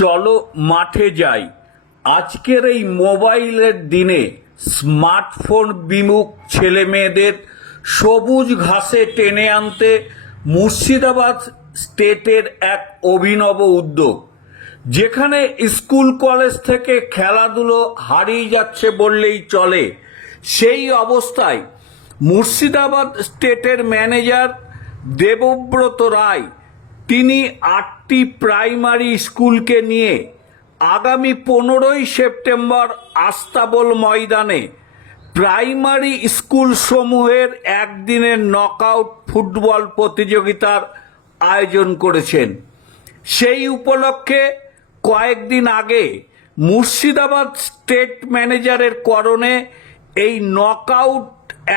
চলো মাঠে যাই। আজকের এই মোবাইলের দিনে স্মার্টফোন বিমুখ ছেলেমেয়েদের সবুজ ঘাসে টেনে আনতে মুর্শিদাবাদ স্টেটের এক অভিনব উদ্যোগ। যেখানে স্কুল কলেজ থেকে খেলাধুলো হারিয়ে যাচ্ছে বললেই চলে। সেই অবস্থায় মুর্শিদাবাদ স্টেটের ম্যানেজার দেবব্রত রায় তিনি আটটি প্রাইমারি স্কুলকে নিয়ে আগামী পনেরোই সেপ্টেম্বর আস্তাবল ময়দানে প্রাইমারি স্কুল সমূহের একদিনের নকআউট ফুটবল প্রতিযোগিতার আয়োজন করেছেন। সেই উপলক্ষে কয়েকদিন আগে মুর্শিদাবাদ স্টেট ম্যানেজারের করণে এই নকআউট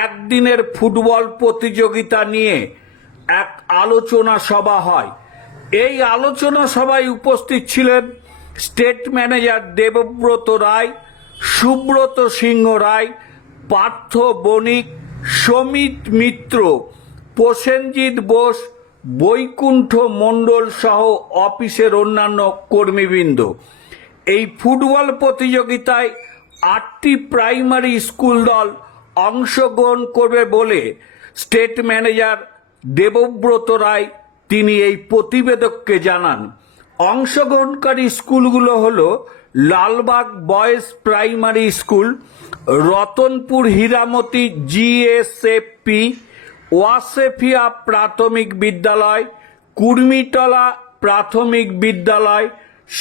একদিনের ফুটবল প্রতিযোগিতা নিয়ে এক আলোচনা সভা হয়। এই আলোচনা সভায় উপস্থিত ছিলেন স্টেট ম্যানেজার দেবব্রত রায়, সুব্রত সিংহ রায়, পার্থ বণিক, সমিত মিত্র, প্রসেনজিৎ বোস, বৈকুণ্ঠ মণ্ডল সহ অফিসের অন্যান্য কর্মীবৃন্দ। এই ফুটবল প্রতিযোগিতায় আটটি প্রাইমারি স্কুল দল অংশগ্রহণ করবে বলে স্টেট ম্যানেজার দেবব্রত রায় তিনি এই প্রতিবেদককে জানান, অংশগ্রহণকারী স্কুলগুলো হলো Lalbagh boys primary school, Ratanpur Hiramati GSFP Wasefia প্রাথমিক বিদ্যালয়, কুর্মিটলা প্রাথমিক বিদ্যালয়,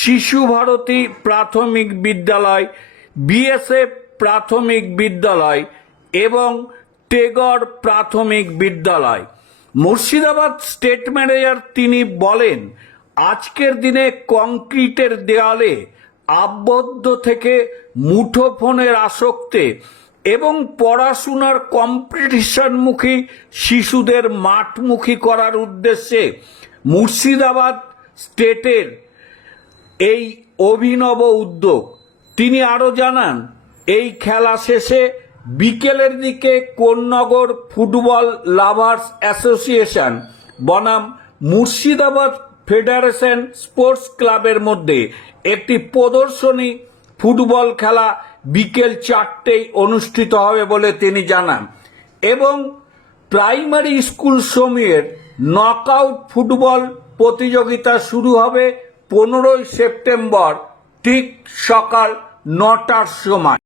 শিশু ভারতী প্রাথমিক বিদ্যালয় বিএসএফ প্রাথমিক বিদ্যালয় এবং টেগর প্রাথমিক বিদ্যালয়। মুর্শিদাবাদ স্টেট ম্যানেজার তিনি বলেন, আজকের দিনে কংক্রিটের দেওয়ালে আবদ্ধ থেকে মুঠোফোনের আসক্তে এবং পড়াশোনার কম্পিটিশনমুখী শিশুদের মাঠমুখী করার উদ্দেশ্যে মুর্শিদাবাদ স্টেটের এই অভিনব উদ্যোগ। তিনি আরও জানান, এই খেলা শেষে বিকেলের দিকে কোন্নগর ফুটবল লাভার্স অ্যাসোসিয়েশন, বনাম মুর্শিদাবাদ ফেডারেশন স্পোর্টস ক্লাবের মধ্যে একটি প্রদর্শনী ফুটবল খেলা বিকেল চারটেই অনুষ্ঠিত হবে বলে তিনি জানান। এবং প্রাইমারি স্কুল সমূহের নকআউট ফুটবল প্রতিযোগিতা শুরু হবে পনেরোই সেপ্টেম্বর, ঠিক সকাল নটার সময়।